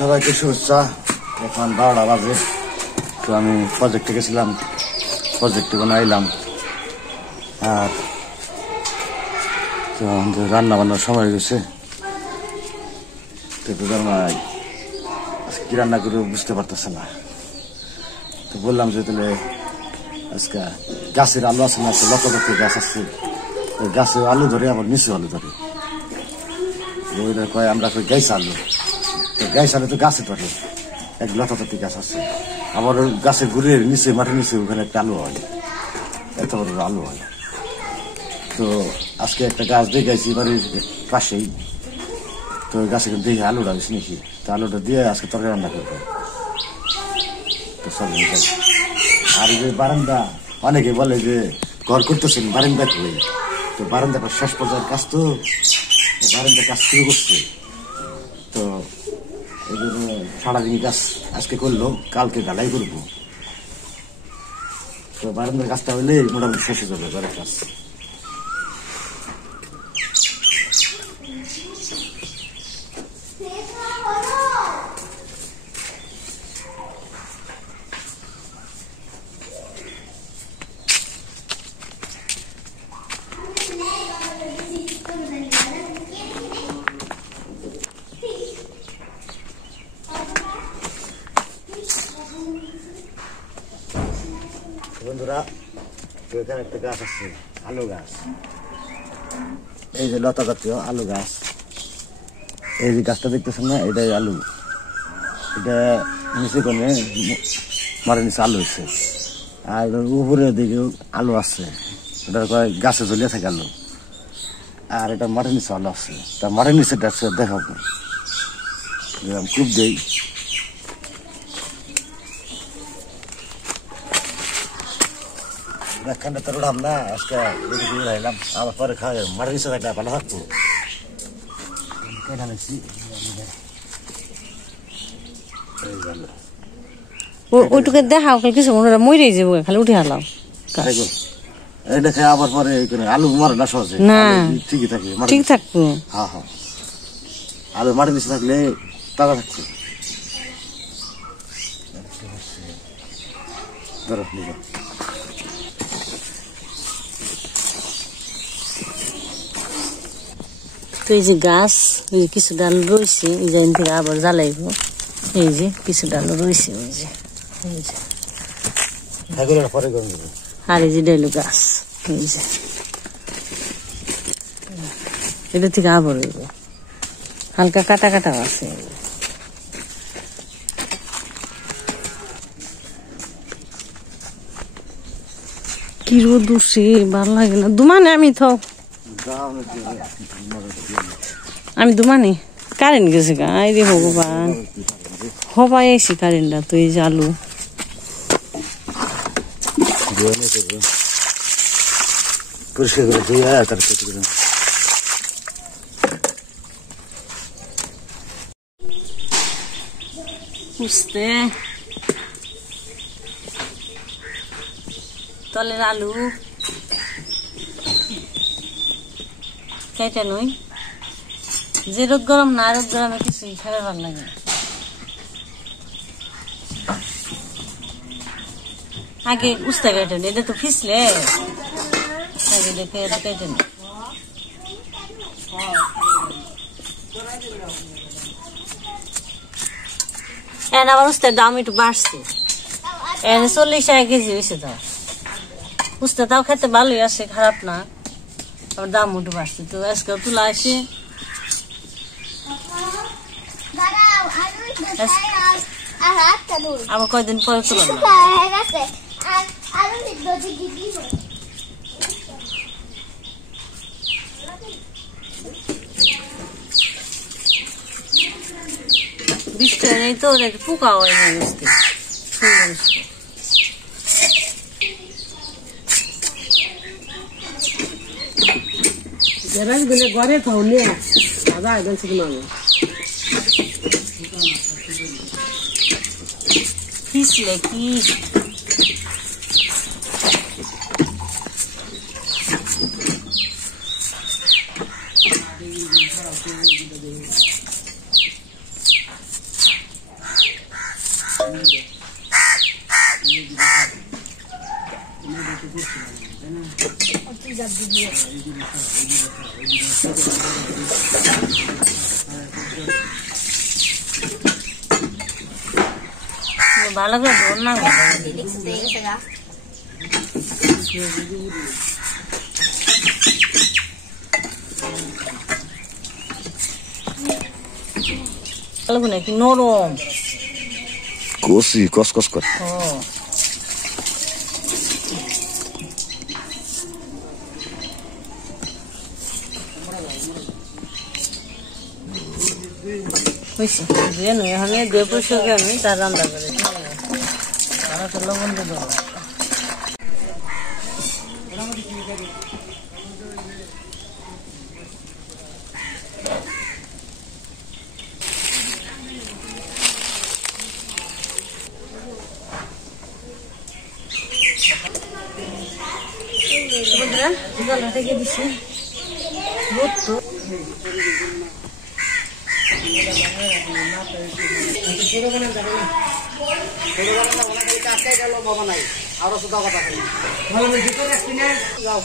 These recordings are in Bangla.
সবাইকে শুভেচ্ছা। এখন 12টা বাজে। তো আমি প্রজেক্টে গেছিলাম, প্রজেক্টে কোনো আইলাম। আর তো রান্না বান্নার সময় গেছে। তো ভাই আজকে কি রান্না করে বুঝতে পারতেছে না। তো বললাম যে তাহলে আজকে গাছের আলু আছে না, লতা লতা গাছ আছে, ওই গাছে আলু ধরে আবার নিচে আলু ধরে। ওইটা কয় আমরা কই গাইছ আলু। তো গাইছ আলু তো গাছে ধরে, এক লতাপাতি গাছ আছে। আমার গাছের গুড়ের নিচে, মাটির নিচে ওখানে একটা আলু হয়, এত বড় আলু হয়। তো আজকে একটা গাছ দিয়ে গাইছি বাড়ির পাশেই। তো গাছে দেখে আলুটা বেশি নাকি, তো আলুটা দিয়ে আজকে তরকারি রান্না করবো। তো সব আর যে বারান্দা, অনেকে বলে যে ঘর করতেছেন বারান্দা কই। তো বারান্দা শেষ পর্যায়ের কাজ, তো বারান্দা কাজ শুরু করছে। তো এই জন্য সারাদিন কাজ আজকে করলো, কালকে ঢালাই করবো। তো বারান্দার কাজটা হইলে মোটামুটি শেষ হয়ে যাবে ঘরের কাজ। বন্ধুরা, তো এখানে একটা গাছ আছে, আলু গাছ। এই যে লতা জাতীয় আলু গাছ, এই যে গাছটা দেখতেছেন না, এটাই আলু। এটা নিচে কোনে মারের নিচে আলু হয়েছে, আর উপরের দিকেও আলু আছে। এটা গাছে ঝুলিয়ে থাকে আলু। আর এটা মাটির নিচে আলু আছে। তা মাটির নিচে দেখাবো, খুব দেই। এখানটা তো রোডাম না, আজকে এলাম। আবার পরে খাওয়া যাবে, মাটির নিচে থাকলে ভালো থাকবো। ওইটুকু দেখাও, কিছু মরে যাবো, খালি উঠে হালাও। এটা খেয়ে আবার পরে আলু মারে না সহজে, না ঠিকই থাকবে, ঠিক থাকবো। হ্যাঁ হ্যাঁ, আলু মাটির নিচে থাকলে তাজা থাকছে। ধরো নিজে তো এই যে গাছ, এই কিছু ডাল রয়েছে, এই যে থেকে আবার জ্বালাইব। এই যে কিছু ডাল রয়েছে, ওই যে আর এই যে ডাইল গাছ, এই যে এটা থেকে আবার হইব। হালকা কাটা কাটা আছে। কি রোদ উঠছে, ভালো লাগে না। দুমানে আমি থাও, আমি দুমানে কারেন্ট গেছে গা। রে ভগবান, হবাই আইসি কারেন্টটা। তো এই যে আলু পরিষ্কার করে দিয়ে বুঝতে তলের আলু কেটে নই। যে রোদ গরম না, রোদ গরমে কিছুই খাবে ভালো লাগে। আগে উস্তা কেটে নি, এটা তো ফিসলে আগে দেখে এটা কেটে নি। আবার উস্তার দাম একটু বাড়ছে, 40 টাকা কেজি হয়েছে। তাও উস্তা তাও খেতে ভালোই আছে, খারাপ না। আবার দাম একটু বাড়ছে। তো আজকে তুলা আসে, আবার কয়দিন পরে তুলো না। বৃষ্টি নেই তো, পোকা হয় না বুঝতে। ঘরে খাও নিয়ে দাদা একদম শুধু মানুষ ফিসলে কি ভালো করে ধর না নাকি নরম কষি কসকস করে এখানে দুই পয়সাকে আমি তার রান্না করে লবণ দিয়ে দেবো জল থেকে দিচ্ছি আরো সুদা কথা যাও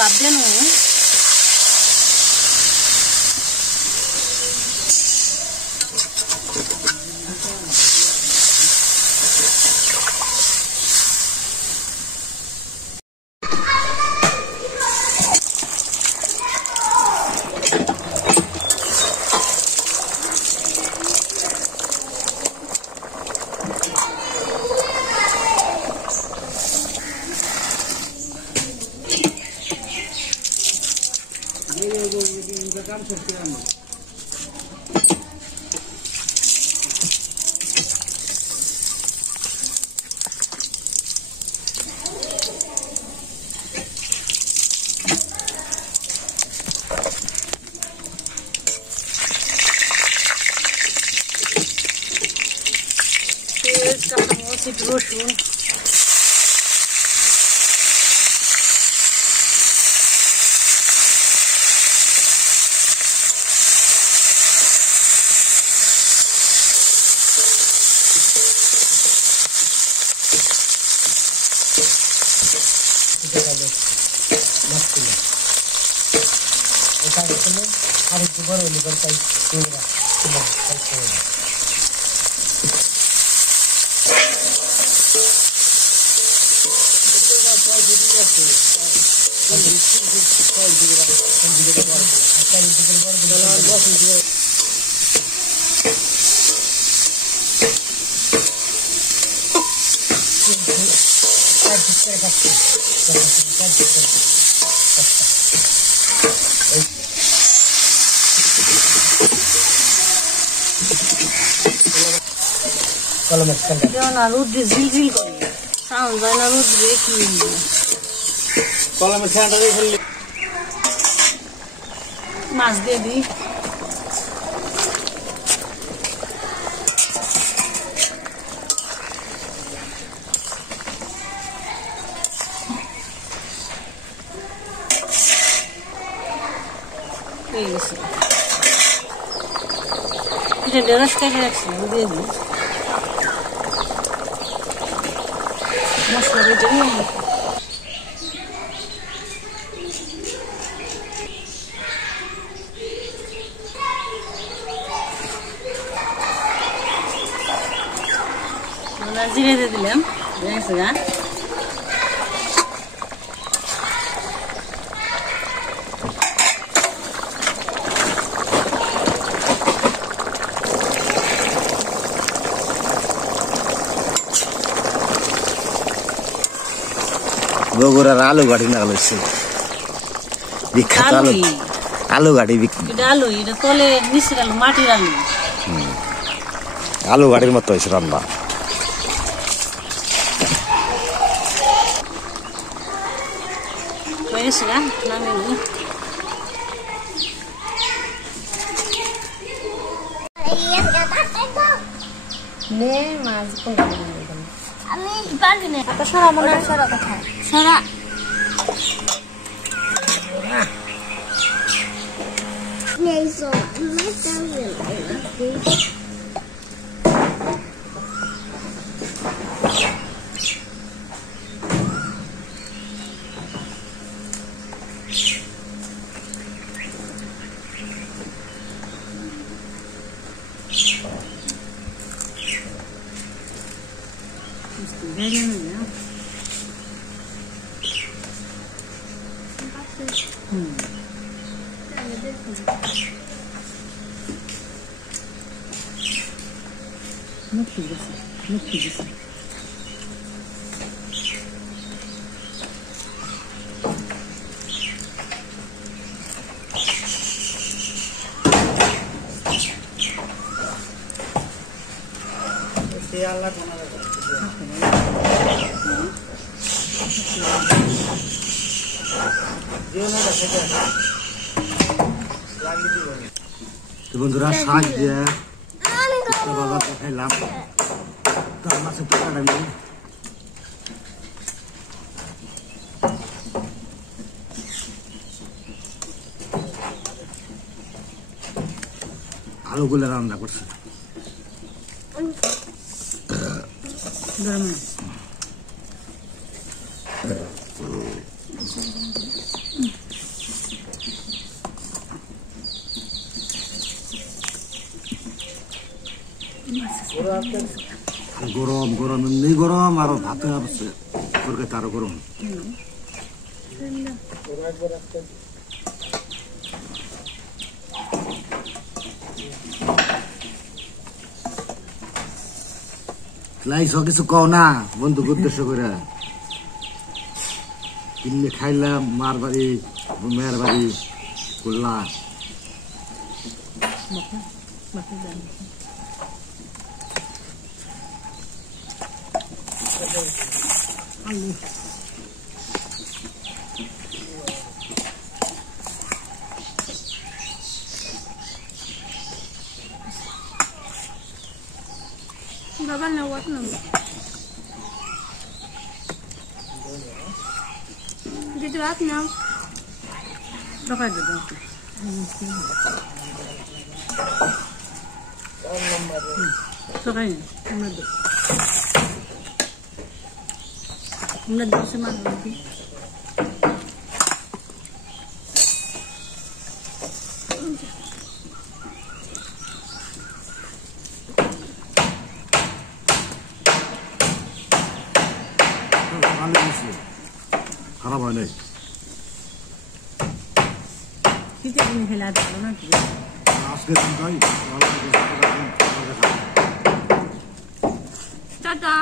বাদ দেন রসুন আর একটু বড় হলে তাই না রুদ্রে ঝিলঝিল করে সাউন্ড যায় না রুদ্রে কি কলমের ফ্যানটা দিয়ে ফেললি মাছ দিয়ে দিই এটা ঢেঁড়স কেটে রাখছিলাম দিয়ে দিই মশলা বেটে নিয়ে জিরে দিয়ে দিলাম দেখেছে গা বগুড়ার আলু ঘাটি না গেছে বিখ্যাত আলু আলু ঘাটি এটা আলু এটা তলে নিচের আলু মাটির আলু আলু ঘাটির মতো হয়েছে রান্না হয়ে গেছে না নামিয়ে নিই নে মাছ কোনটা আমি পারবি না তো সরা মনে হয় সরা কথা সরা নেই সো বন্ধুরা শাক দিয়ে বাজার দেখাইলাম তার মাছের টাকাটা নেই আলুগুলো রান্না করছে গরম গরম এমনি গরম আরো ভাতে আছে তরকারিতে আরো গরম লাইস কিছু কও না বন্ধুকে উদ্দেশ্য করে কিনে খাইলাম মার বাড়ি মেয়ের বাড়ি Khulna Baba na what no. Did you ask now? Baba did that. Sorry, I'm not doing something. খারাপ হয় নাই আজকে Ta-ta.